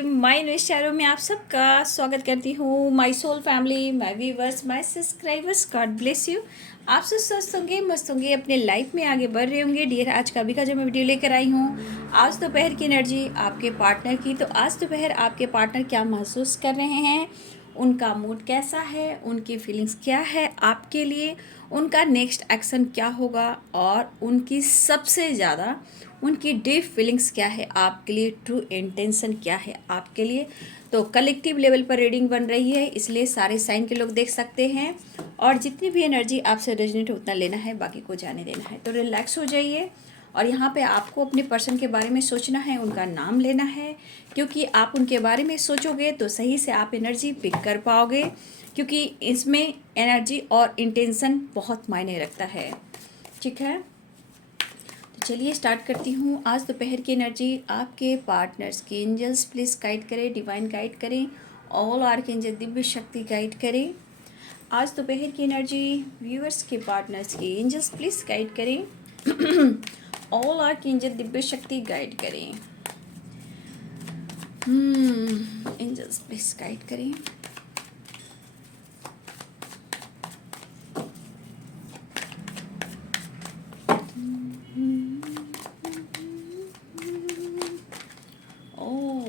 My news channel में आप सबका स्वागत करती हूँ। My soul family, my viewers, my subscribers, God bless you. आप सब स्वस्थ होंगे, मस्त होंगे, अपने लाइफ में आगे बढ़ रहे होंगे। डियर, आज का अभी का जो मैं वीडियो लेकर आई हूँ, आज दोपहर की एनर्जी आपके पार्टनर की। तो आज दोपहर आपके पार्टनर क्या महसूस कर रहे हैं, उनका मूड कैसा है, उनकी फीलिंग्स क्या है आपके लिए, उनका नेक्स्ट एक्शन क्या होगा और उनकी सबसे ज़्यादा उनकी डीप फीलिंग्स क्या है आपके लिए, ट्रू इंटेंशन क्या है आपके लिए। तो कलेक्टिव लेवल पर रीडिंग बन रही है, इसलिए सारे साइन के लोग देख सकते हैं और जितनी भी एनर्जी आपसे रेजोनेट उतना लेना है, बाकी को जाने देना है। तो रिलैक्स हो जाइए और यहाँ पे आपको अपने पर्सन के बारे में सोचना है, उनका नाम लेना है, क्योंकि आप उनके बारे में सोचोगे तो सही से आप एनर्जी पिक कर पाओगे, क्योंकि इसमें एनर्जी और इंटेंशन बहुत मायने रखता है। ठीक है, तो चलिए स्टार्ट करती हूँ। आज दोपहर की एनर्जी आपके पार्टनर्स की। एंजल्स प्लीज़ गाइड करें, डिवाइन गाइड करें, ऑल आर्कएंजल दिव्य शक्ति गाइड करें। आज दोपहर की एनर्जी व्यूअर्स के पार्टनर्स की। एंजल्स प्लीज़ गाइड करें, ऑल आर्कएंजल दिव्य शक्ति गाइड करें। एंजल्स प्लीज़ गाइड करें।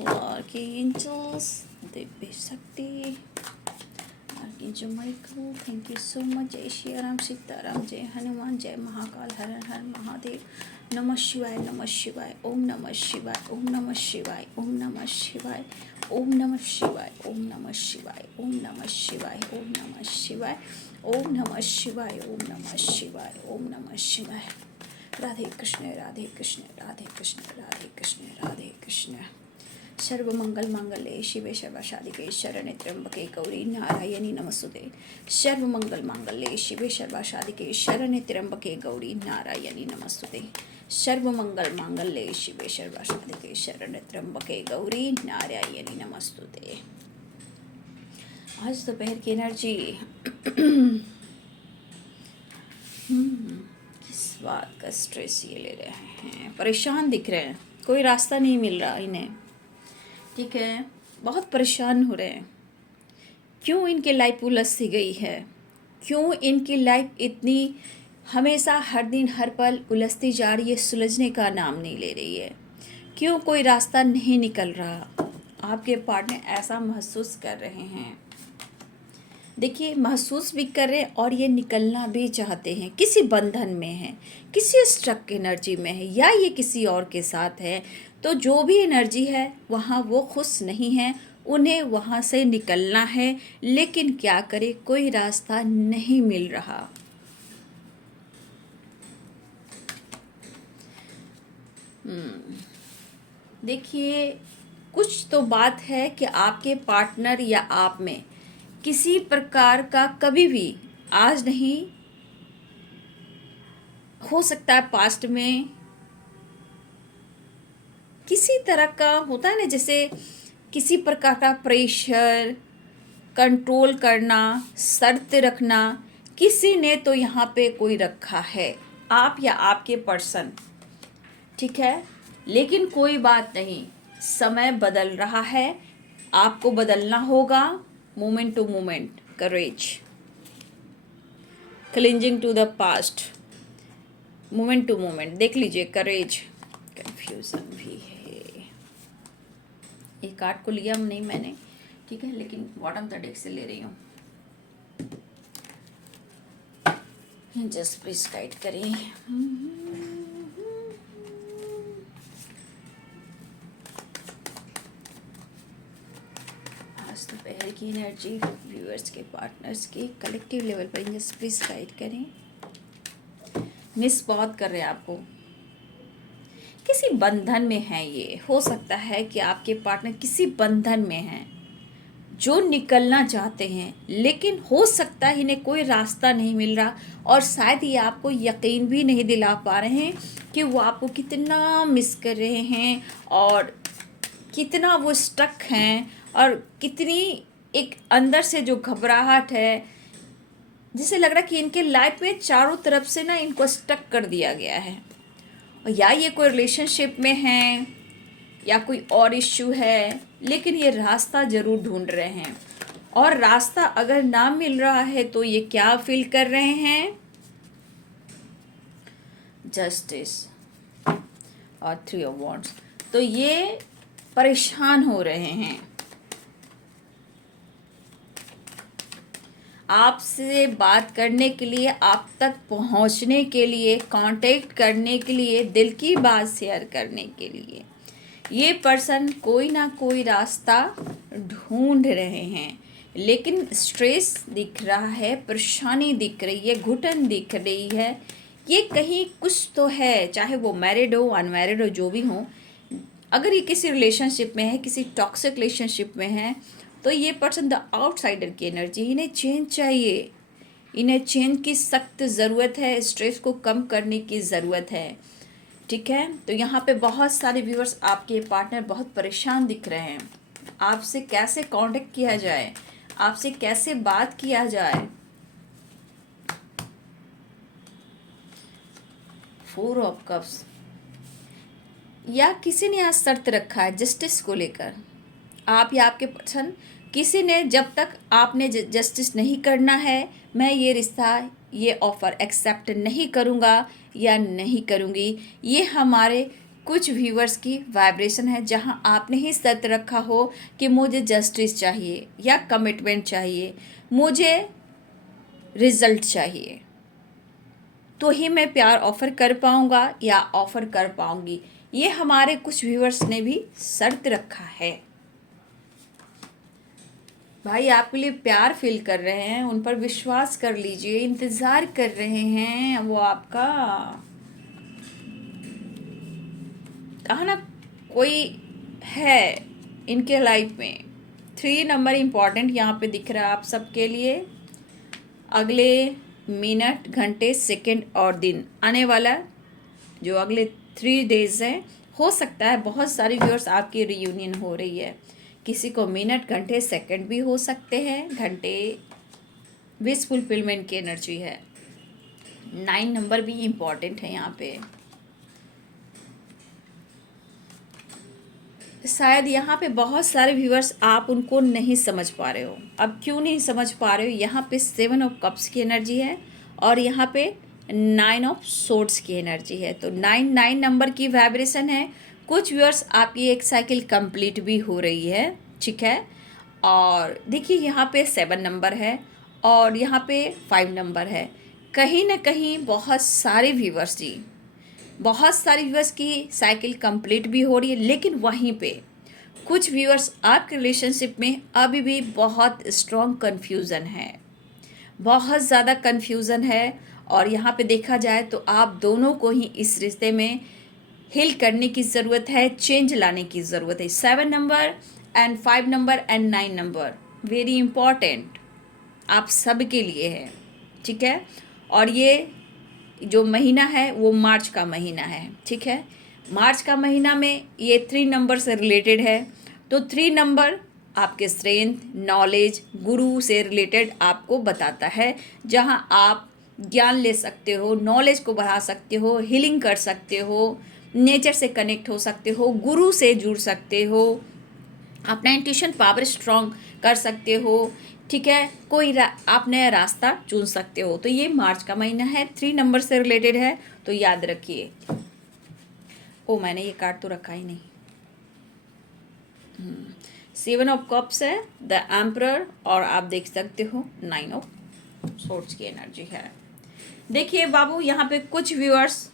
आर्कएंजल्स दिव्य शक्ति, archangel Michael, thank you so much. जय श्री राम, सीताराम, जय हनुमान, जय महाकाल, हर हर महादेव। नमः शिवाय, नमः शिवाय, ओम नमः शिवाय, ओम नमः शिवाय, ओम नमः शिवाय, ओम नमः शिवाय, ओम नमः शिवाय, ओम नमः शिवाय, ओम नमः शिवाय, ओम नमः शिवाय, ओम नमः शिवाय, ओम नमः शिवाय। राधे कृष्ण, राधे कृष्ण, राधे कृष्ण, राधे कृष्ण, राधे कृष्ण। सर्वमंगल मांगल्ये शिवे सर्वसाधिके शरण्ये त्र्यंबके गौरी नारायणी नमस्तुते। सर्वमंगल मांगल्ये शिवे सर्वसाधिके शरण्ये त्र्यंबके गौरी नारायणी नमस्तुते। सर्वमंगल मांगल्ये शिवे सर्वसाधिके शरण्ये त्र्यंबके गौरी नारायणी नमस्तुते। आज दोपहर की एनर्जी किस बात का स्ट्रेस ये ले रहे हैं, परेशान दिख रहे हैं, कोई रास्ता नहीं मिल रहा इन्हें। ठीक है, बहुत परेशान हो रहे हैं। क्यों इनकी लाइफ उलझ सी गई है, क्यों इनकी लाइफ इतनी हमेशा हर दिन हर पल उलझती जा रही है, सुलझने का नाम नहीं ले रही है, क्यों कोई रास्ता नहीं निकल रहा। आपके पार्टनर ऐसा महसूस कर रहे हैं। देखिए, महसूस भी कर रहे हैं और ये निकलना भी चाहते हैं। किसी बंधन में है, किसी स्ट्रक एनर्जी में है, या ये किसी और के साथ है। तो जो भी एनर्जी है वहाँ वो खुश नहीं है, उन्हें वहाँ से निकलना है, लेकिन क्या करे, कोई रास्ता नहीं मिल रहा। देखिए, कुछ तो बात है कि आपके पार्टनर या आप में किसी प्रकार का कभी भी, आज नहीं, हो सकता है पास्ट में किसी तरह का होता है ना, जैसे किसी प्रकार का प्रेशर, कंट्रोल करना, शर्त रखना, किसी ने तो यहाँ पे कोई रखा है, आप या आपके पर्सन। ठीक है, लेकिन कोई बात नहीं, समय बदल रहा है, आपको बदलना होगा। Moment to moment, courage, clinging to the past, moment to moment. देख लीजिए, करेज, कंफ्यूजन भी है। एक कार्ड को लिया नहीं मैंने, ठीक है, लेकिन बॉटम द डेक से ले रही हूँ। जस्ट प्लीज गाइड करें। आज दोपहर की एनर्जी व्यूअर्स के, पार्टनर्स की, कलेक्टिव लेवल पर जस्ट प्लीज गाइड करें। मिस बहुत कर रहे हैं आपको, किसी बंधन में है। ये हो सकता है कि आपके पार्टनर किसी बंधन में हैं जो निकलना चाहते हैं, लेकिन हो सकता है इन्हें कोई रास्ता नहीं मिल रहा, और शायद ये आपको यकीन भी नहीं दिला पा रहे हैं कि वो आपको कितना मिस कर रहे हैं और कितना वो स्टक हैं, और कितनी एक अंदर से जो घबराहट है, जिसे लग रहा है कि इनके लाइफ में चारों तरफ से ना इनको स्टक कर दिया गया है। या ये कोई रिलेशनशिप में हैं, या कोई और इश्यू है, लेकिन ये रास्ता ज़रूर ढूंढ रहे हैं। और रास्ता अगर ना मिल रहा है तो ये क्या फील कर रहे हैं? जस्टिस और 3 ऑफ वॉन्ड्स। तो ये परेशान हो रहे हैं, आपसे बात करने के लिए, आप तक पहुंचने के लिए, कांटेक्ट करने के लिए, दिल की बात शेयर करने के लिए ये पर्सन कोई ना कोई रास्ता ढूंढ रहे हैं। लेकिन स्ट्रेस दिख रहा है, परेशानी दिख रही है, घुटन दिख रही है। ये कहीं कुछ तो है, चाहे वो मैरिड हो, अनमैरिड हो, जो भी हो। अगर ये किसी रिलेशनशिप में है, किसी टॉक्सिक रिलेशनशिप में है, तो ये पर्सन द आउटसाइडर की एनर्जी, इन्हें चेंज चाहिए, इन्हें चेंज की सख्त ज़रूरत है, स्ट्रेस को कम करने की ज़रूरत है। ठीक है, तो यहाँ पे बहुत सारे व्यूअर्स, आपके पार्टनर बहुत परेशान दिख रहे हैं। आपसे कैसे कांटेक्ट किया जाए, आपसे कैसे बात किया जाए। 4 ऑफ कप्स, या किसी ने आज शर्त रखा है जस्टिस को लेकर, आप या आपके पर्सन, किसी ने, जब तक आपने जस्टिस नहीं करना है, मैं ये रिश्ता, ये ऑफ़र एक्सेप्ट नहीं करूँगा या नहीं करूँगी। ये हमारे कुछ व्यूवर्स की वाइब्रेशन है, जहाँ आपने ही शर्त रखा हो कि मुझे जस्टिस चाहिए या कमिटमेंट चाहिए, मुझे रिजल्ट चाहिए, तो ही मैं प्यार ऑफ़र कर पाऊँगा या ऑफ़र कर पाऊँगी। ये हमारे कुछ व्यूवर्स ने भी शर्त रखा है। भाई आपके लिए प्यार फील कर रहे हैं, उन पर विश्वास कर लीजिए, इंतज़ार कर रहे हैं वो आपका। कहा ना, कोई है इनके लाइफ में। 3 नंबर इम्पॉर्टेंट यहाँ पे दिख रहा है आप सबके लिए। अगले मिनट, घंटे, सेकंड और दिन आने वाला, जो अगले 3 डेज़ हैं, हो सकता है बहुत सारे व्यूअर्स आपकी रियूनियन हो रही है। किसी को मिनट, घंटे, सेकंड भी हो सकते हैं। घंटे विश फुलफिलमेंट की एनर्जी है। 9 नंबर भी इम्पॉर्टेंट है यहाँ पे। शायद यहाँ पे बहुत सारे व्यूअर्स, आप उनको नहीं समझ पा रहे हो। अब क्यों नहीं समझ पा रहे हो? यहाँ पे 7 ऑफ कप्स की एनर्जी है और यहाँ पे 9 ऑफ सोर्ड्स की एनर्जी है। तो 9 नंबर की वाइब्रेशन है। कुछ व्यूअर्स, आपकी एक साइकिल कंप्लीट भी हो रही है, ठीक है। और देखिए यहाँ पे 7 नंबर है और यहाँ पे 5 नंबर है। कहीं ना कहीं बहुत सारे व्यूअर्स जी, बहुत सारे व्यूअर्स की साइकिल कंप्लीट भी हो रही है, लेकिन वहीं पे कुछ व्यूअर्स, आपके रिलेशनशिप में अभी भी बहुत स्ट्रॉन्ग कन्फ्यूज़न है, बहुत ज़्यादा कन्फ्यूज़न है। और यहाँ पे देखा जाए तो आप दोनों को ही इस रिश्ते में हील करने की ज़रूरत है, चेंज लाने की ज़रूरत है। 7 number and 5 number and 9 number very important आप सब के लिए है, ठीक है। और ये जो महीना है वो मार्च का महीना है, ठीक है। मार्च का महीना में ये 3 नंबर से रिलेटेड है। तो 3 नंबर आपके स्ट्रेंथ, नॉलेज, गुरु से रिलेटेड आपको बताता है, जहां आप ज्ञान ले सकते हो, नॉलेज को बढ़ा सकते हो, हीलिंग कर सकते हो, नेचर से कनेक्ट हो सकते हो, गुरु से जुड़ सकते हो, अपना इंट्यूशन पावर स्ट्रॉन्ग कर सकते हो, ठीक है। कोई आप नया रास्ता चुन सकते हो। तो ये मार्च का महीना है, 3 नंबर से रिलेटेड है, तो याद रखिए। ओ, मैंने ये कार्ड तो रखा ही नहीं। 7 ऑफ कप्स है, द एम्परर, और आप देख सकते हो 9 ऑफ सोर्ड्स की एनर्जी है। देखिए बाबू, यहाँ पे कुछ व्यूअर्स,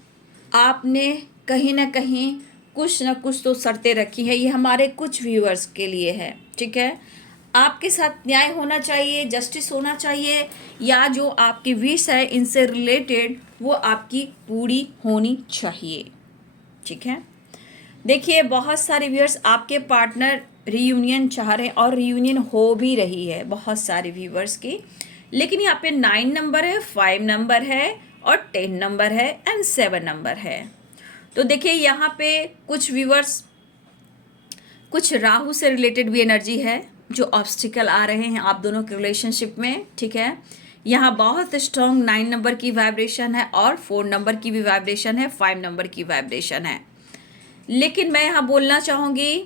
आपने कहीं ना कहीं कुछ ना कुछ तो शर्तें रखी है। ये हमारे कुछ व्यूअर्स के लिए है, ठीक है। आपके साथ न्याय होना चाहिए, जस्टिस होना चाहिए, या जो आपकी विश है इनसे रिलेटेड वो आपकी पूरी होनी चाहिए, ठीक है। देखिए बहुत सारे व्यूअर्स, आपके पार्टनर रीयूनियन चाह रहे हैं और रीयूनियन हो भी रही है बहुत सारे व्यूअर्स की। लेकिन यहाँ पे 9 नंबर है, 5 नंबर है और 10 नंबर है एंड 7 नंबर है। तो देखिए यहाँ पे कुछ व्यूअर्स, कुछ राहु से रिलेटेड भी एनर्जी है, जो ऑब्स्टिकल आ रहे हैं आप दोनों के रिलेशनशिप में, ठीक है। यहाँ बहुत स्ट्रॉन्ग 9 नंबर की वाइब्रेशन है और 4 नंबर की भी वाइब्रेशन है, 5 नंबर की वाइब्रेशन है। लेकिन मैं यहाँ बोलना चाहूँगी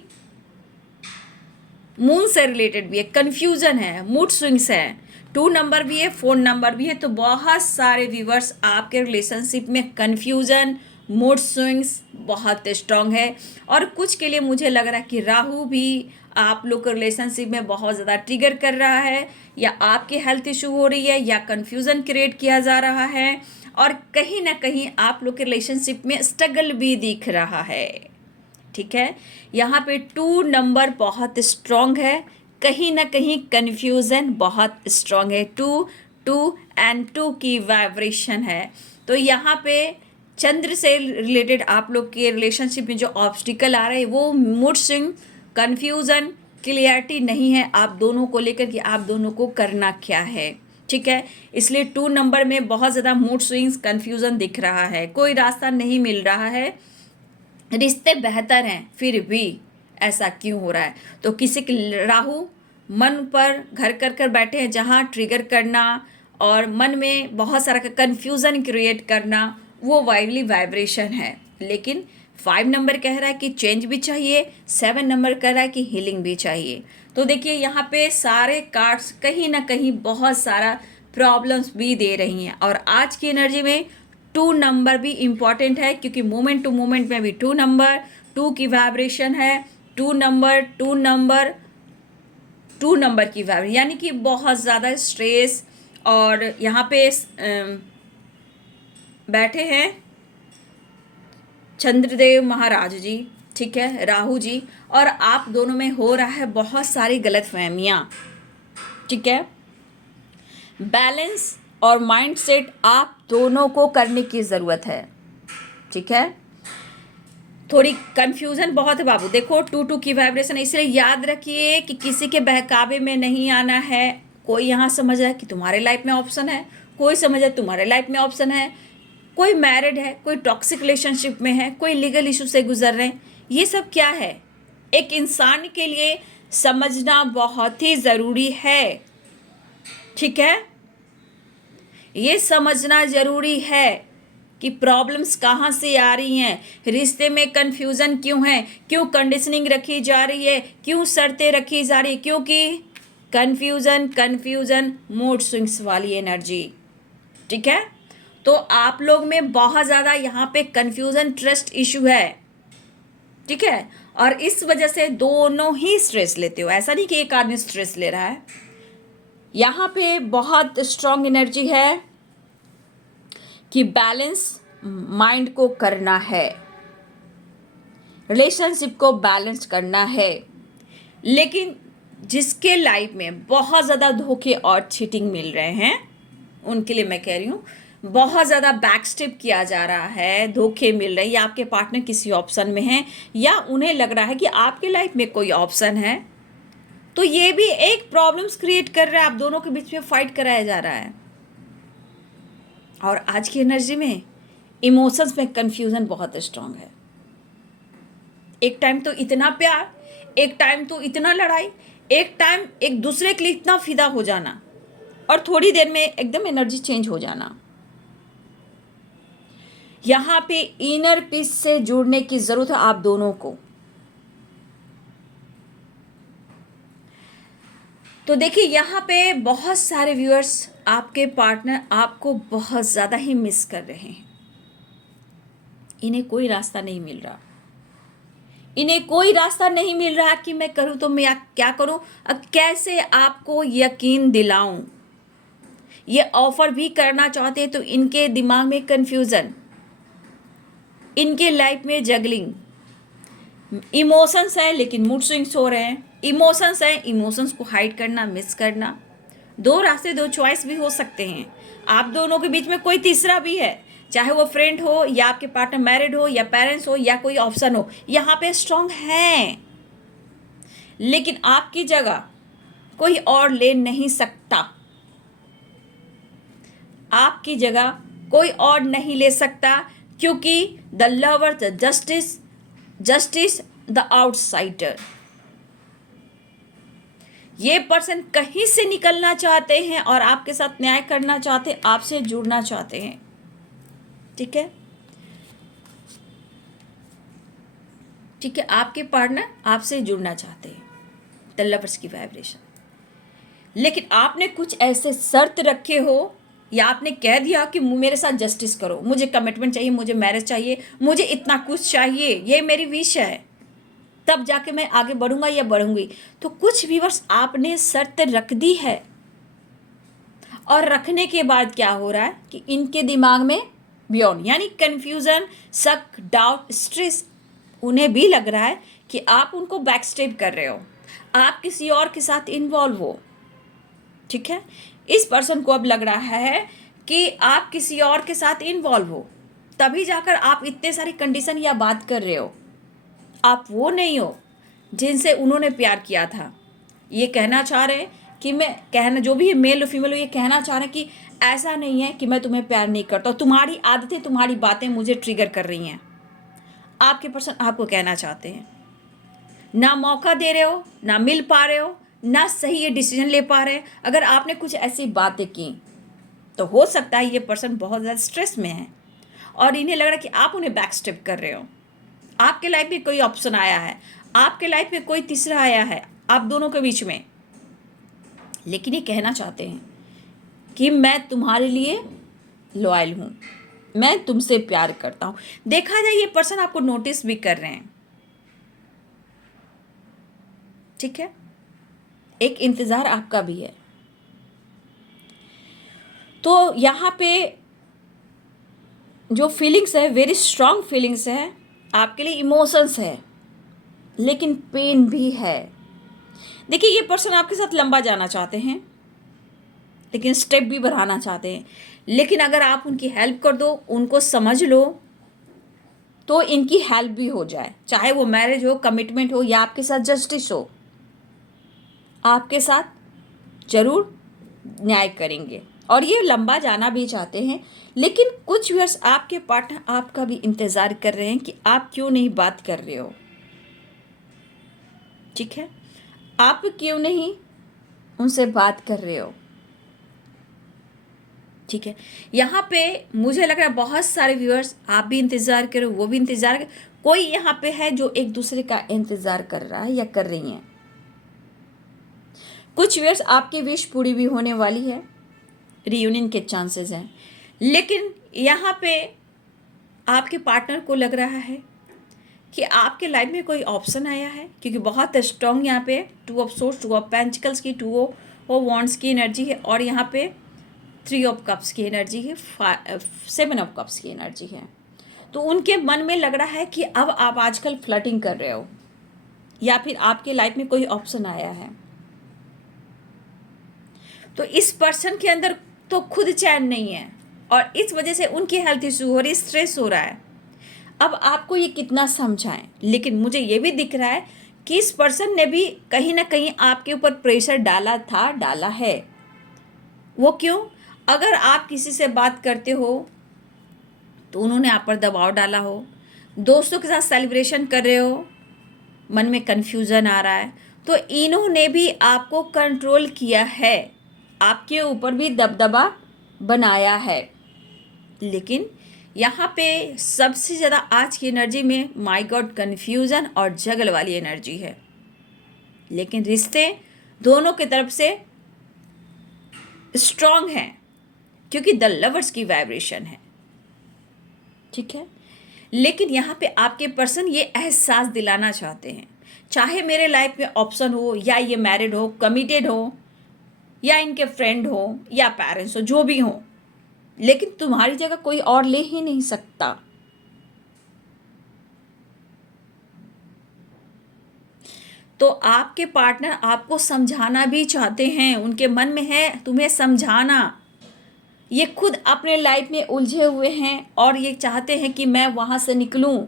मून से रिलेटेड भी है, कन्फ्यूज़न है, मूड स्विंग्स है, 2 नंबर भी है, 4 नंबर भी है। तो बहुत सारे व्यूवर्स आपके रिलेशनशिप में कन्फ्यूज़न, मूड स्विंग्स बहुत स्ट्रांग है। और कुछ के लिए मुझे लग रहा है कि राहु भी आप लोग के रिलेशनशिप में बहुत ज़्यादा ट्रिगर कर रहा है, या आपकी हेल्थ इशू हो रही है, या कन्फ्यूज़न क्रिएट किया जा रहा है, और कहीं ना कहीं आप लोग के रिलेशनशिप में स्ट्रगल भी दिख रहा है। ठीक है, यहाँ पे 2 नंबर बहुत स्ट्रॉन्ग है, कहीं ना कहीं कन्फ्यूज़न बहुत स्ट्रॉन्ग है। 2 एंड 2 की वाइब्रेशन है। तो यहाँ पे चंद्र से रिलेटेड आप लोग के रिलेशनशिप में जो ऑब्स्टिकल आ रहे हैं वो मूड स्विंग, कन्फ्यूज़न, क्लियरिटी नहीं है आप दोनों को लेकर कि आप दोनों को करना क्या है। ठीक है, इसलिए 2 नंबर में बहुत ज़्यादा मूड स्विंग्स, कन्फ्यूज़न दिख रहा है, कोई रास्ता नहीं मिल रहा है, रिश्ते बेहतर हैं फिर भी ऐसा क्यों हो रहा है। तो किसी के राहु मन पर घर कर कर बैठे हैं, जहाँ ट्रिगर करना और मन में बहुत सारा कन्फ्यूज़न क्रिएट करना, वो वाइब्रेशन है। लेकिन 5 नंबर कह रहा है कि चेंज भी चाहिए, 7 नंबर कह रहा है कि हीलिंग भी चाहिए। तो देखिए यहाँ पे सारे कार्ड्स कहीं ना कहीं बहुत सारा प्रॉब्लम्स भी दे रही हैं। और आज की एनर्जी में 2 नंबर भी इम्पॉर्टेंट है, क्योंकि मोमेंट टू मोमेंट में भी 2 नंबर, 2 की वाइब्रेशन है, 2 नंबर, 2 नंबर, 2 नंबर की वाइब्रेशन, यानी कि बहुत ज़्यादा स्ट्रेस। और यहाँ पे बैठे हैं चंद्रदेव महाराज जी, ठीक है, राहु जी, और आप दोनों में हो रहा है बहुत सारी गलतफहमियाँ। ठीक है, बैलेंस और माइंडसेट आप दोनों को करने की ज़रूरत है। ठीक है, थोड़ी कंफ्यूजन बहुत है बाबू। देखो 2 की वाइब्रेशन, इसलिए याद रखिए कि किसी के बहकावे में नहीं आना है। कोई यहाँ समझ रहा है कि तुम्हारे लाइफ में ऑप्शन है, कोई समझ रहा है तुम्हारे लाइफ में ऑप्शन है, कोई मैरिड है, कोई टॉक्सिक रिलेशनशिप में है, कोई लीगल इशू से गुजर रहे हैं। ये सब क्या है, एक इंसान के लिए समझना बहुत ही ज़रूरी है। ठीक है, ये समझना ज़रूरी है कि प्रॉब्लम्स कहाँ से आ रही हैं, रिश्ते में कन्फ्यूज़न क्यों है, क्यों कंडीशनिंग रखी जा रही है, क्यों शर्तें रखी जा रही है, क्योंकि कन्फ्यूज़न मूड स्विंग्स वाली एनर्जी। ठीक है, तो आप लोग में बहुत ज़्यादा यहाँ पे कन्फ्यूज़न, ट्रस्ट इशू है। ठीक है, और इस वजह से दोनों ही स्ट्रेस लेते हो, ऐसा नहीं कि एक आदमी स्ट्रेस ले रहा है। यहाँ पे बहुत स्ट्रॉन्ग एनर्जी है कि बैलेंस माइंड को करना है, रिलेशनशिप को बैलेंस करना है। लेकिन जिसके लाइफ में बहुत ज़्यादा धोखे और चीटिंग मिल रहे हैं, उनके लिए मैं कह रही हूँ, बहुत ज़्यादा बैकस्टेप किया जा रहा है, धोखे मिल रहे हैं, या आपके पार्टनर किसी ऑप्शन में है, या उन्हें लग रहा है कि आपके लाइफ में कोई ऑप्शन है, तो ये भी एक प्रॉब्लम्स क्रिएट कर रहा है, आप दोनों के बीच में फाइट कराया जा रहा है। और आज की एनर्जी में इमोशंस में कन्फ्यूज़न बहुत स्ट्रांग है। एक टाइम तो इतना प्यार, एक टाइम तो इतना लड़ाई, एक टाइम एक दूसरे के लिए इतना फिदा हो जाना, और थोड़ी देर में एकदम एनर्जी चेंज हो जाना। यहाँ पे इनर पीस से जुड़ने की ज़रूरत है आप दोनों को। तो देखिए यहाँ पे बहुत सारे व्यूअर्स, आपके पार्टनर आपको बहुत ज़्यादा ही मिस कर रहे हैं, इन्हें कोई रास्ता नहीं मिल रहा, इन्हें कोई रास्ता नहीं मिल रहा कि मैं करूँ तो मैं क्या करूँ, अब कैसे आपको यकीन दिलाऊं। ये ऑफर भी करना चाहते हैं तो इनके दिमाग में कन्फ्यूज़न, इनके लाइफ में जगलिंग, इमोशंस है लेकिन मूड स्विंग्स हो रहे हैं, इमोशंस है, इमोशंस को हाइड करना, मिस करना। 2 रास्ते, 2 चॉइस भी हो सकते हैं। आप दोनों के बीच में कोई तीसरा भी है, चाहे वो फ्रेंड हो, या आपके पार्टनर मैरिड हो, या पेरेंट्स हो, या कोई ऑप्शन हो, यहाँ पे स्ट्रांग है, लेकिन आपकी जगह कोई और ले नहीं सकता, आपकी जगह कोई और नहीं ले सकता, क्योंकि the lover, the justice, the outsider, ये पर्सन कहीं से निकलना चाहते हैं और आपके साथ न्याय करना चाहते हैं, आपसे जुड़ना चाहते हैं। ठीक है, ठीक है, आपके पार्टनर आपसे जुड़ना चाहते हैं, द लवर्स की वाइब्रेशन, लेकिन आपने कुछ ऐसे शर्त रखे हो या आपने कह दिया कि मेरे साथ जस्टिस करो, मुझे कमिटमेंट चाहिए, मुझे मैरिज चाहिए, मुझे इतना कुछ चाहिए, ये मेरी विश है, तब जाके मैं आगे बढ़ूंगा या बढ़ूंगी। तो कुछ व्यूअर्स आपने शर्त रख दी है और रखने के बाद क्या हो रहा है कि इनके दिमाग में बियॉन्ड यानी कन्फ्यूज़न, शक, डाउट, स्ट्रेस, उन्हें भी लग रहा है कि आप उनको बैक स्टेप कर रहे हो, आप किसी और के साथ इन्वॉल्व हो। ठीक है, इस पर्सन को अब लग रहा है कि आप किसी और के साथ इन्वॉल्व हो, तभी जाकर आप इतने सारी कंडीशन या बात कर रहे हो। आप वो नहीं हो जिनसे उन्होंने प्यार किया था। ये कहना चाह रहे हैं कि मैं कहना, जो भी है मेल और फीमेल, ये कहना चाह रहे हैं कि ऐसा नहीं है कि मैं तुम्हें प्यार नहीं करता, तुम्हारी आदतें, तुम्हारी बातें मुझे ट्रिगर कर रही हैं। आपके पर्सन आपको कहना चाहते हैं, ना मौका दे रहे हो, ना मिल पा रहे हो, ना सही ये डिसीजन ले पा रहे हैं। अगर आपने कुछ ऐसी बातें की तो हो सकता है ये पर्सन बहुत ज़्यादा स्ट्रेस में है और इन्हें लग रहा है कि आप उन्हें बैक स्टेप कर रहे हो। आपके लाइफ में कोई ऑप्शन आया है, आपके लाइफ में कोई तीसरा आया है आप दोनों के बीच में, लेकिन ये कहना चाहते हैं कि मैं तुम्हारे लिए लॉयल हूँ, मैं तुमसे प्यार करता हूँ। देखा जाए ये पर्सन आपको नोटिस भी कर रहे हैं। ठीक है, एक इंतज़ार आपका भी है। तो यहाँ पे जो फीलिंग्स है, वेरी स्ट्रांग फीलिंग्स है आपके लिए, इमोशंस है, लेकिन पेन भी है। देखिए, ये पर्सन आपके साथ लंबा जाना चाहते हैं, लेकिन स्टेप भी बढ़ाना चाहते हैं, लेकिन अगर आप उनकी हेल्प कर दो, उनको समझ लो, तो इनकी हेल्प भी हो जाए, चाहे वो मैरिज हो, कमिटमेंट हो या आपके साथ जस्टिस हो, आपके साथ जरूर न्याय करेंगे और ये लंबा जाना भी चाहते हैं। लेकिन कुछ व्यूअर्स आपके पार्टनर आपका भी इंतज़ार कर रहे हैं कि आप क्यों नहीं बात कर रहे हो। ठीक है, आप क्यों नहीं उनसे बात कर रहे हो। ठीक है, यहाँ पे मुझे लग रहा है बहुत सारे व्यूअर्स, आप भी इंतज़ार करो, वो भी इंतज़ार कर, कोई यहाँ पे है जो एक दूसरे का इंतज़ार कर रहा है या कर रही हैं। कुछ व्यूअर्स आपकी विश पूरी भी होने वाली है, रियूनियन के चांसेस हैं, लेकिन यहाँ पे आपके पार्टनर को लग रहा है कि आपके लाइफ में कोई ऑप्शन आया है, क्योंकि बहुत स्ट्रॉन्ग यहाँ पे 2 ऑफ सोर्स, 2 ऑफ पेंटिकल्स की, 2 ऑफ वॉन्ड्स की एनर्जी है और यहाँ पे 3 ऑफ कप्स की एनर्जी है, 7 ऑफ कप्स की एनर्जी है। तो उनके मन में लग रहा है कि अब आप आजकल फ्लर्टिंग कर रहे हो या फिर आपके लाइफ में कोई ऑप्शन आया है। तो इस पर्सन के अंदर तो खुद चैन नहीं है और इस वजह से उनकी हेल्थ इशू हो रही, स्ट्रेस हो रहा है। अब आपको ये कितना समझाएं, लेकिन मुझे ये भी दिख रहा है कि इस पर्सन ने भी कहीं ना कहीं आपके ऊपर प्रेशर डाला था, डाला है। वो क्यों? अगर आप किसी से बात करते हो तो उन्होंने आप पर दबाव डाला हो, दोस्तों के साथ सेलिब्रेशन कर रहे हो, मन में कन्फ्यूज़न आ रहा है, तो इन्होंने भी आपको कंट्रोल किया है, आपके ऊपर भी दबदबा बनाया है। लेकिन यहाँ पे सबसे ज़्यादा आज की एनर्जी में माय गॉड कन्फ्यूज़न और जगल वाली एनर्जी है, लेकिन रिश्ते दोनों की तरफ से स्ट्रॉन्ग हैं क्योंकि द लवर्स की वाइब्रेशन है। ठीक है, लेकिन यहाँ पे आपके पर्सन ये एहसास दिलाना चाहते हैं, चाहे मेरे लाइफ में ऑप्शन हो या ये मैरिड हो, कमिटेड हो या इनके फ्रेंड हो या पेरेंट्स हो, जो भी हो, लेकिन तुम्हारी जगह कोई और ले ही नहीं सकता। तो आपके पार्टनर आपको समझाना भी चाहते हैं, उनके मन में है तुम्हें समझाना। ये खुद अपने लाइफ में उलझे हुए हैं और ये चाहते हैं कि मैं वहाँ से निकलूं,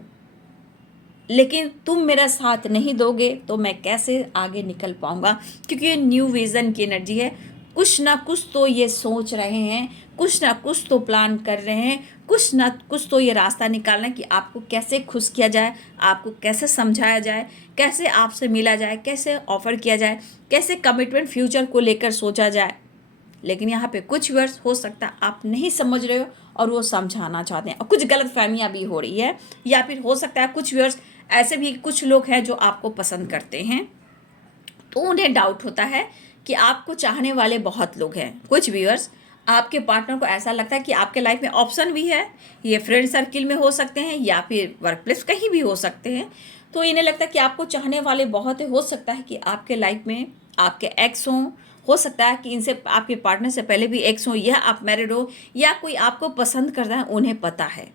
लेकिन तुम मेरा साथ नहीं दोगे तो मैं कैसे आगे निकल पाऊंगा, क्योंकि ये न्यू विज़न की एनर्जी है। कुछ ना कुछ तो ये सोच रहे हैं, कुछ ना कुछ तो प्लान कर रहे हैं, कुछ ना कुछ तो ये रास्ता निकालना है कि आपको कैसे खुश किया जाए, आपको कैसे समझाया जाए, कैसे आपसे मिला जाए, कैसे ऑफ़र किया जाए, कैसे कमिटमेंट फ्यूचर को लेकर सोचा जाए। लेकिन यहाँ पे कुछ वर्ष हो सकता है आप नहीं समझ रहे हो और वो समझाना चाहते हैं, और कुछ गलतफहमियां भी हो रही है, या फिर हो सकता है कुछ व्यूअर्स ऐसे भी कुछ लोग हैं जो आपको पसंद करते हैं, तो उन्हें डाउट होता है कि आपको चाहने वाले बहुत लोग हैं। कुछ व्यूअर्स आपके पार्टनर को ऐसा लगता है कि आपके लाइफ में ऑप्शन भी है, ये फ्रेंड सर्किल में हो सकते हैं या फिर वर्क प्लेस कहीं भी हो सकते हैं, तो इन्हें लगता है कि आपको चाहने वाले बहुत है। हो सकता है कि आपके लाइफ में आपके एक्स हों, हो सकता है कि इनसे आपके पार्टनर से पहले भी एक्स हो, या आप मैरिड हो, या कोई आपको पसंद करता है, उन्हें पता है।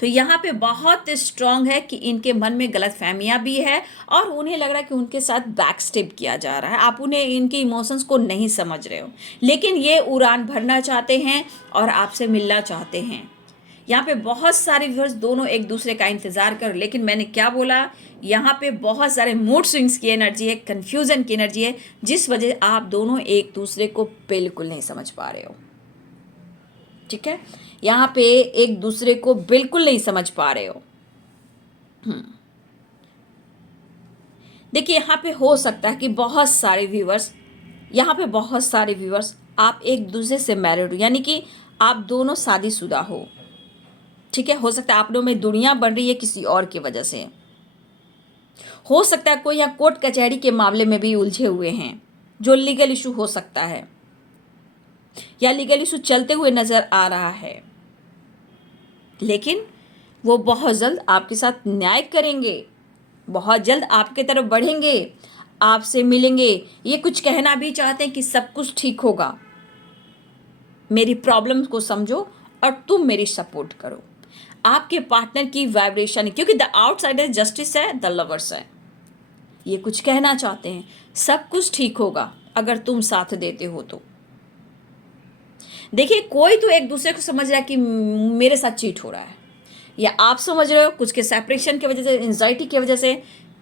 तो यहाँ पे बहुत स्ट्रांग है कि इनके मन में गलत फहमियाँ भी है, और उन्हें लग रहा है कि उनके साथ बैक स्टेप किया जा रहा है, आप उन्हें इनके इमोशंस को नहीं समझ रहे हो, लेकिन ये उड़ान भरना चाहते हैं और आपसे मिलना चाहते हैं। यहाँ पे बहुत सारे व्यूअर्स दोनों एक दूसरे का इंतजार कर, लेकिन मैंने क्या बोला, यहाँ पे बहुत सारे मूड स्विंग्स की एनर्जी है, कन्फ्यूजन की एनर्जी है, जिस वजह आप दोनों एक दूसरे को बिल्कुल नहीं समझ पा रहे हो। ठीक है, यहाँ पे एक दूसरे को बिल्कुल नहीं समझ पा रहे हो। देखिए, यहाँ पे हो सकता है कि बहुत सारे व्यूअर्स, यहाँ पे बहुत सारे व्यूअर्स आप एक दूसरे से मैरिड हो, यानी कि आप दोनों शादीशुदा हो। ठीक है, हो सकता है आप लोगों में दुनिया बन रही है किसी और की वजह से। हो सकता है कोई यहाँ कोर्ट कचहरी के मामले में भी उलझे हुए हैं, जो लीगल इशू हो सकता है, या लीगल इशू चलते हुए नजर आ रहा है, लेकिन वो बहुत जल्द आपके साथ न्याय करेंगे, बहुत जल्द आपके तरफ बढ़ेंगे, आपसे मिलेंगे। ये कुछ कहना भी चाहते हैं कि सब कुछ ठीक होगा, मेरी प्रॉब्लम को समझो और तुम मेरी सपोर्ट करो। आपके पार्टनर की वाइब्रेशन, क्योंकि द आउटसाइडर जस्टिस है, द लवर्स है, ये कुछ कहना चाहते हैं सब कुछ ठीक होगा अगर तुम साथ देते हो तो। देखिए, कोई तो एक दूसरे को समझ रहा है कि मेरे साथ चीट हो रहा है, या आप समझ रहे हो कुछ के सेपरेशन की वजह से, एंजाइटी की वजह से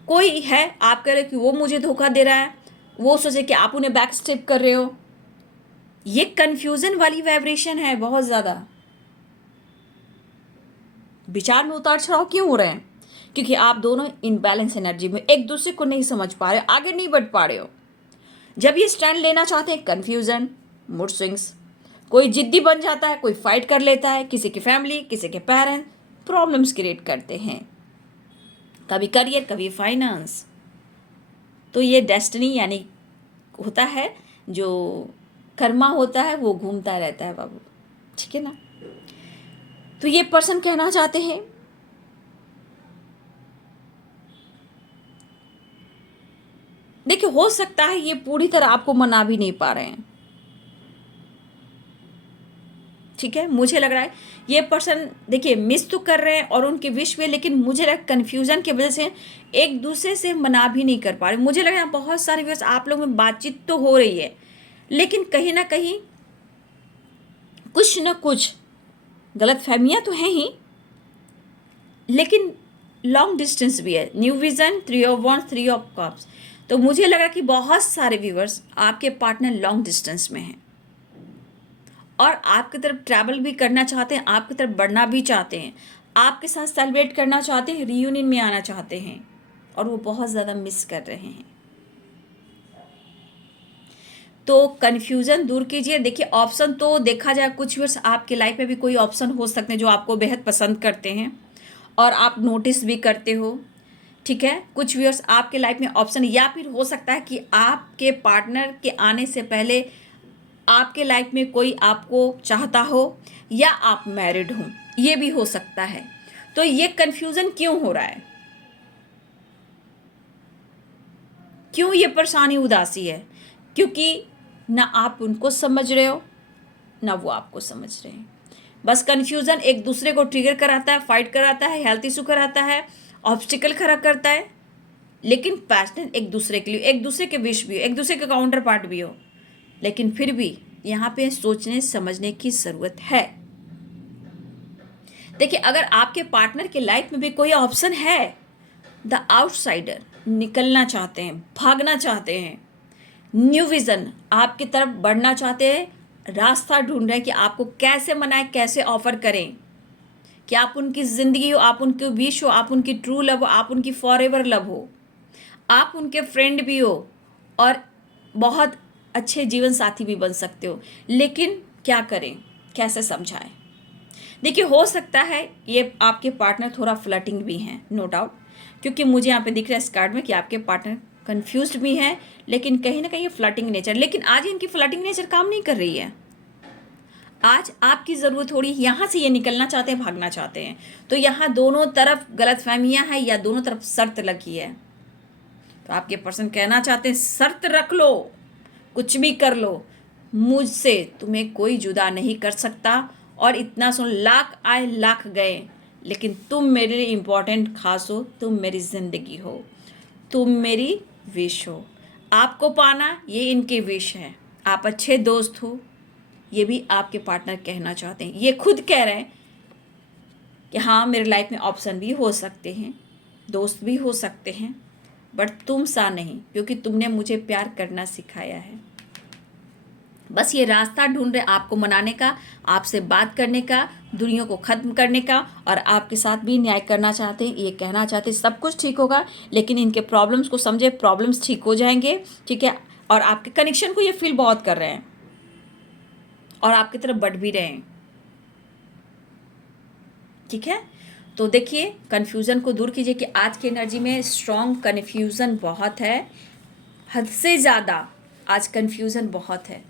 कोई है, आप कह रहे हो कि वो मुझे धोखा दे रहा है, वो सोचे कि आप उन्हें बैक स्टेप कर रहे हो। ये कंफ्यूजन वाली वाइब्रेशन है बहुत ज़्यादा। विचार में उतार चढ़ाव क्यों हो रहे हैं? क्योंकि आप दोनों इनबैलेंस एनर्जी में एक दूसरे को नहीं समझ पा रहे हो, आगे नहीं बढ़ पा रहे हो। जब ये स्टैंड लेना चाहते हैं, कंफ्यूजन, मूड स्विंग्स, कोई जिद्दी बन जाता है, कोई फाइट कर लेता है, किसी की फैमिली, किसी के पेरेंट्स प्रॉब्लम्स क्रिएट करते हैं, कभी करियर, कभी फाइनेंस। तो ये डेस्टिनी यानी होता है, जो कर्मा होता है वो घूमता रहता है बाबू। ठीक है ना? तो ये पर्सन कहना चाहते हैं देखिए, हो सकता है ये पूरी तरह आपको मना भी नहीं पा रहे हैं। ठीक है, मुझे लग रहा है ये पर्सन देखिए मिस तो कर रहे हैं और उनके विश में, लेकिन मुझे लग रहा है कन्फ्यूजन की वजह से एक दूसरे से मना भी नहीं कर पा रहे। मुझे लग रहा है बहुत सारे व्यूअर्स आप लोगों में बातचीत तो हो रही है, लेकिन कहीं ना कहीं कुछ न कुछ गलत फहमियाँ तो हैं ही, लेकिन लॉन्ग डिस्टेंस भी है। New vision, 3 of wands, 3 of cups. तो मुझे लग रहा है कि बहुत सारे व्यूअर्स आपके पार्टनर लॉन्ग डिस्टेंस में हैं और आपकी तरफ ट्रैवल भी करना चाहते हैं, आपकी तरफ बढ़ना भी चाहते हैं, आपके साथ सेलिब्रेट करना चाहते हैं, रियूनियन में आना चाहते हैं, और वो बहुत ज़्यादा मिस कर रहे हैं। तो कन्फ्यूज़न दूर कीजिए। देखिए, ऑप्शन तो देखा जाए, कुछ व्यूअर्स आपके लाइफ में भी कोई ऑप्शन हो सकते हैं जो आपको बेहद पसंद करते हैं और आप नोटिस भी करते हो। ठीक है, कुछ व्यूअर्स आपके लाइफ में ऑप्शन, या फिर हो सकता है कि आपके पार्टनर के आने से पहले आपके लाइफ में कोई आपको चाहता हो, या आप मैरिड हो, ये भी हो सकता है। तो ये कन्फ्यूज़न क्यों हो रहा है, क्यों ये परेशानी, उदासी है? क्योंकि ना आप उनको समझ रहे हो, ना वो आपको समझ रहे हैं। बस कन्फ्यूज़न एक दूसरे को ट्रिगर कराता है, फाइट कराता है, हेल्थ इशू कराता है, ऑब्स्टिकल खड़ा करता है, लेकिन पैशनेट एक दूसरे के लिए, एक दूसरे के विश भी हो, एक दूसरे के काउंटर पार्ट भी हो, लेकिन फिर भी यहाँ पे सोचने समझने की ज़रूरत है। देखिए, अगर आपके पार्टनर के लाइफ में भी कोई ऑप्शन है, द आउटसाइडर, निकलना चाहते हैं, भागना चाहते हैं, न्यू विज़न आपकी तरफ बढ़ना चाहते हैं, रास्ता ढूंढ रहे हैं कि आपको कैसे मनाएं, कैसे ऑफर करें कि आप उनकी ज़िंदगी हो, आप उनके विश हो, आप उनकी ट्रू लव हो, आप उनकी फॉरएवर लव हो, आप उनके फ्रेंड भी हो और बहुत अच्छे जीवन साथी भी बन सकते हो। लेकिन क्या करें, कैसे समझाएं? देखिए हो सकता है ये आपके पार्टनर थोड़ा फ्लर्टिंग भी हैं, नो डाउट, क्योंकि मुझे यहाँ पे दिख रहा है इस कार्ड में कि आपके पार्टनर कंफ्यूज्ड भी हैं, लेकिन कहीं ना कहीं ये फ्लर्टिंग नेचर, लेकिन आज इनकी फ्लर्टिंग नेचर काम नहीं कर रही है। आज आपकी ज़रूरत थोड़ी यहाँ से ये निकलना चाहते हैं, भागना चाहते हैं, तो यहाँ दोनों तरफ गलतफहमियाँ हैं या दोनों तरफ शर्त लगी है। तो आपके पर्सन कहना चाहते हैं शर्त रख लो, कुछ भी कर लो, मुझसे तुम्हें कोई जुदा नहीं कर सकता, और इतना सुन, लाख आए लाख गए, लेकिन तुम मेरे लिए इम्पोर्टेंट खास हो, तुम मेरी ज़िंदगी हो, तुम मेरी विश हो। आपको पाना ये इनके विश है, आप अच्छे दोस्त हो, ये भी आपके पार्टनर कहना चाहते हैं। ये खुद कह रहे हैं कि हाँ मेरे लाइफ में ऑप्शन भी हो सकते हैं, दोस्त भी हो सकते हैं, बट तुम सा नहीं, क्योंकि तुमने मुझे प्यार करना सिखाया है। बस ये रास्ता ढूंढ रहे आपको मनाने का, आपसे बात करने का, दूरियों को ख़त्म करने का, और आपके साथ भी न्याय करना चाहते हैं। ये कहना चाहते हैं सब कुछ ठीक होगा, लेकिन इनके प्रॉब्लम्स को समझे, प्रॉब्लम्स ठीक हो जाएंगे, ठीक है। और आपके कनेक्शन को ये फील बहुत कर रहे हैं और आपकी तरफ बढ़ भी रहे हैं, ठीक है। तो देखिए कन्फ्यूज़न को दूर कीजिए कि आज की एनर्जी में स्ट्रॉन्ग कन्फ्यूज़न बहुत है, हद से ज़्यादा आज कन्फ्यूज़न बहुत है।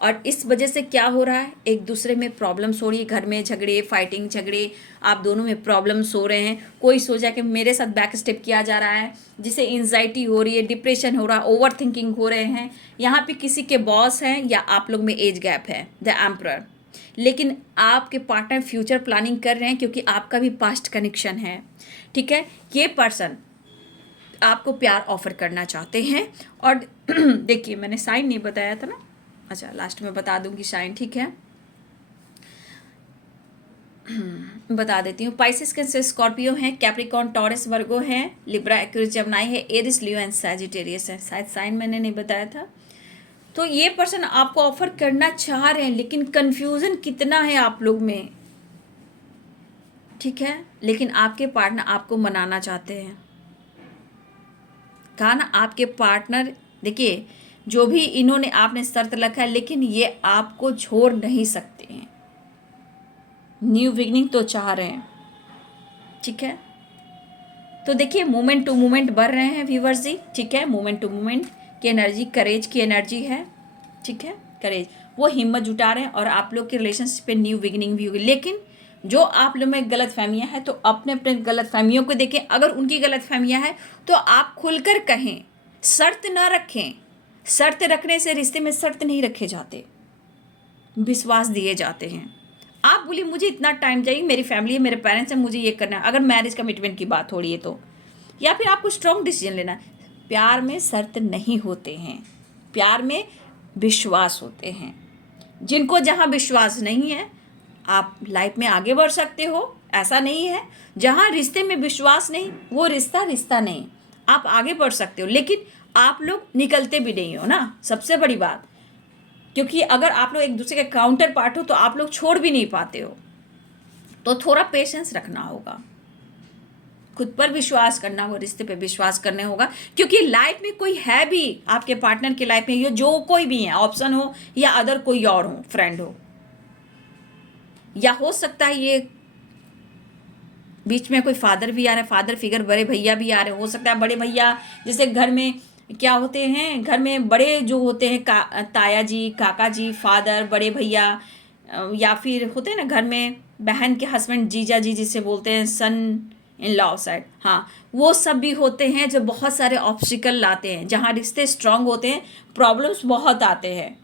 और इस वजह से क्या हो रहा है, एक दूसरे में प्रॉब्लम्स हो रही है, घर में झगड़े, फाइटिंग, झगड़े, आप दोनों में प्रॉब्लम्स हो रहे हैं। कोई सोचा कि मेरे साथ बैक स्टेप किया जा रहा है, जिसे एंजाइटी हो रही है, डिप्रेशन हो रहा है, ओवर थिंकिंग हो रहे हैं। यहाँ पे किसी के बॉस हैं या आप लोग में एज गैप है, द एम्परर। लेकिन आपके पार्टनर फ्यूचर प्लानिंग कर रहे हैं, क्योंकि आपका भी पास्ट कनेक्शन है, ठीक है। ये पर्सन आपको प्यार ऑफर करना चाहते हैं। और देखिए मैंने साइन नहीं बताया था ना, अच्छा लास्ट में बता दूंगी साइन, ठीक है। बता देती हूँ, पाइसेस, कैंसर, स्कॉर्पियो हैं, कैप्रिकॉर्न, टॉरस, वर्गो हैं, लिब्रा, एक्वेरियस, जेमिनी है, एरिस, लियो एंड सैजिटेरियस है। शायद साइन मैंने नहीं बताया था। तो ये पर्सन आपको ऑफर करना चाह रहे हैं, लेकिन कंफ्यूजन कितना है आप लोग में, ठीक है। लेकिन आपके पार्टनर आपको मनाना चाहते हैं। कहा ना आपके पार्टनर, देखिए जो भी इन्होंने आपने शर्त रखा है, लेकिन ये आपको छोड़ नहीं सकते हैं। न्यू बिगनिंग तो चाह रहे हैं, ठीक है। तो देखिए मोमेंट टू मोमेंट बढ़ रहे हैं व्यूअर्स जी, ठीक है। मोमेंट टू मोमेंट की एनर्जी करेज की एनर्जी है, ठीक है। करेज, वो हिम्मत जुटा रहे हैं और आप लोग के रिलेशनशिप पे न्यू बिगनिंग भी होगी। लेकिन जो आप लोग में गलत फहमियाँ हैं, तो अपने अपने गलत फहमियों को देखें। अगर उनकी गलत फहमियाँ हैं तो आप खुलकर कहें, शर्त ना रखें। शर्त रखने से रिश्ते में शर्त नहीं रखे जाते, विश्वास दिए जाते हैं। आप बोलिए मुझे इतना टाइम चाहिए, मेरी फैमिली है, मेरे पेरेंट्स हैं, मुझे ये करना है, अगर मैरिज कमिटमेंट की बात हो रही है तो, या फिर आपको स्ट्रॉन्ग डिसीजन लेना है। प्यार में शर्त नहीं होते हैं, प्यार में विश्वास होते हैं। जिनको जहाँ विश्वास नहीं है, आप लाइफ में आगे बढ़ सकते हो, ऐसा नहीं है। जहाँ रिश्ते में विश्वास नहीं, वो रिश्ता रिश्ता नहीं, आप आगे बढ़ सकते हो, लेकिन आप लोग निकलते भी नहीं हो ना, सबसे बड़ी बात। क्योंकि अगर आप लोग एक दूसरे के काउंटर पार्ट हो तो आप लोग छोड़ भी नहीं पाते हो। तो थोड़ा पेशेंस रखना होगा, खुद पर विश्वास करना होगा, रिश्ते पे विश्वास करने होगा। क्योंकि लाइफ में कोई है भी आपके पार्टनर की लाइफ में, ये जो कोई भी है, ऑप्शन हो या अदर कोई और हो, फ्रेंड हो, या हो सकता है ये बीच में कोई फादर भी आ रहे हैं, फादर फिगर, बड़े भैया भी आ रहे हैं। हो सकता है बड़े भैया, जैसे घर में क्या होते हैं, घर में बड़े जो होते हैं, ताया जी, काका जी, फादर, बड़े भैया, या फिर होते हैं ना घर में बहन के हस्बैंड, जीजा जी जिसे बोलते हैं, सन इन लॉ साइड, हाँ, वो सब भी होते हैं जो बहुत सारे ऑब्स्टिकल लाते हैं। जहाँ रिश्ते स्ट्रांग होते हैं, प्रॉब्लम्स बहुत आते हैं,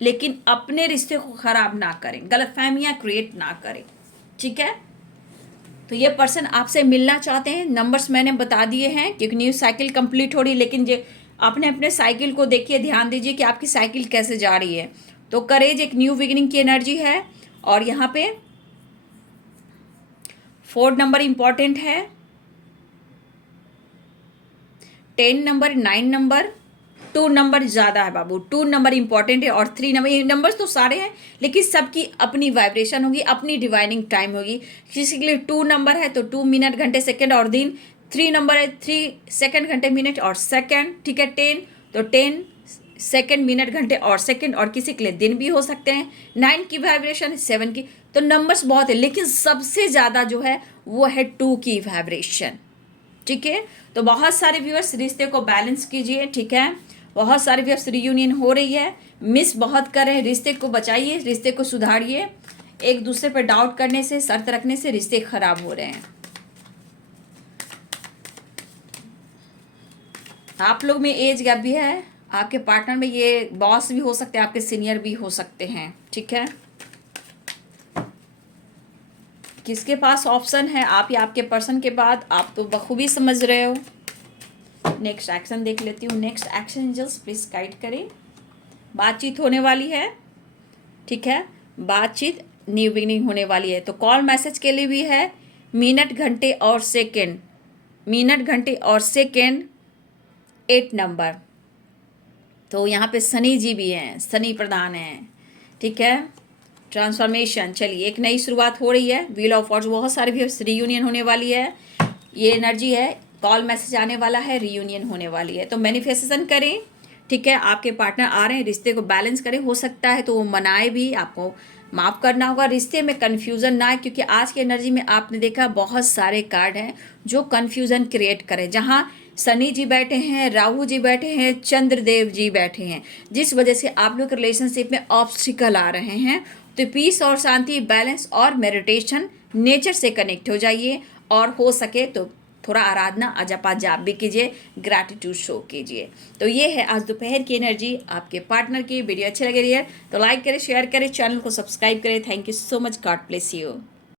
लेकिन अपने रिश्ते को ख़राब ना करें, गलतफहमियाँ क्रिएट ना करें, ठीक है। तो ये पर्सन आपसे मिलना चाहते हैं। नंबर्स मैंने बता दिए हैं, क्योंकि न्यू साइकिल कंप्लीट हो रही है। लेकिन जो अपने अपने साइकिल को देखिए, ध्यान दीजिए कि आपकी साइकिल कैसे जा रही है। तो करेज एक न्यू बिगिनिंग की एनर्जी है, और यहाँ पे 4 नंबर इंपॉर्टेंट है, 10 नंबर, 9 नंबर, 2 नंबर ज़्यादा है बाबू, 2 नंबर इंपॉर्टेंट है, और 3 नंबर। ये नंबर्स तो सारे हैं, लेकिन सबकी अपनी वाइब्रेशन होगी, अपनी डिवाइनिंग टाइम होगी। किसी के लिए 2 नंबर है तो 2 मिनट, घंटे, सेकंड और दिन। 3 नंबर है 3 सेकंड, घंटे, मिनट और सेकंड, ठीक है। 10 तो 10 सेकंड, मिनट, घंटे और सेकंड, और किसी के लिए दिन भी हो सकते हैं। 9 की वाइब्रेशन, 7 की। तो नंबर्स बहुत है, लेकिन सबसे ज़्यादा जो है वो है 2 की वाइब्रेशन। ठीक है, तो बहुत सारे व्यूअर्स रिश्ते को बैलेंस कीजिए। ठीक है, बहुत सारे व्यूअर्स रियूनियन हो रही है, मिस बहुत कर रहे हैं, रिश्ते को बचाइए, रिश्ते को सुधारिए। एक दूसरे पर डाउट करने से, शर्त रखने से रिश्ते खराब हो रहे हैं। आप लोग में एज गैप भी है, आपके पार्टनर में ये बॉस भी हो सकते हैं, आपके सीनियर भी हो सकते हैं। ठीक है, किसके पास ऑप्शन है, आप या आपके पर्सन के बाद, आप तो बखूबी समझ रहे हो। नेक्स्ट एक्शन देख लेती हूँ। Next action angels please guide करें। बातचीत होने वाली है। ठीक है, बातचीत न्यू बिगनिंग होने वाली है। तो कॉल मैसेज के लिए भी है मिनट घंटे और सेकंड, मिनट घंटे और सेकंड 8 नंबर। तो यहाँ पे शनि जी भी हैं, शनि प्रधान हैं। ठीक है, ट्रांसफॉर्मेशन, चलिए एक नई शुरुआत हो रही है। व्हील ऑफ वॉर्ड्स, बहुत सारे भी रीयूनियन होने वाली है, ये एनर्जी है। कॉल मैसेज आने वाला है, रीयूनियन होने वाली है। तो मैनिफेस्टेशन करें। ठीक है, आपके पार्टनर आ रहे हैं, रिश्ते को बैलेंस करें। हो सकता है तो वो मनाए भी, आपको माफ़ करना होगा। रिश्ते में कन्फ्यूज़न ना आए, क्योंकि आज की एनर्जी में आपने देखा बहुत सारे कार्ड हैं जो कन्फ्यूज़न क्रिएट करें। जहाँ शनि जी बैठे हैं, राहु जी बैठे हैं, चंद्रदेव जी बैठे हैं, जिस वजह से आप लोग के रिलेशनशिप में ऑब्स्टिकल आ रहे हैं। तो पीस और शांति, बैलेंस और मेडिटेशन, नेचर से कनेक्ट हो जाइए। और हो सके तो थोड़ा आराधना, अजपा जाप भी कीजिए, ग्रैटिट्यूड शो कीजिए। तो ये है आज दोपहर की एनर्जी आपके पार्टनर की। वीडियो अच्छी लगे रही है तो लाइक करें, शेयर करें, चैनल को सब्सक्राइब करें। Thank you so much, God bless you.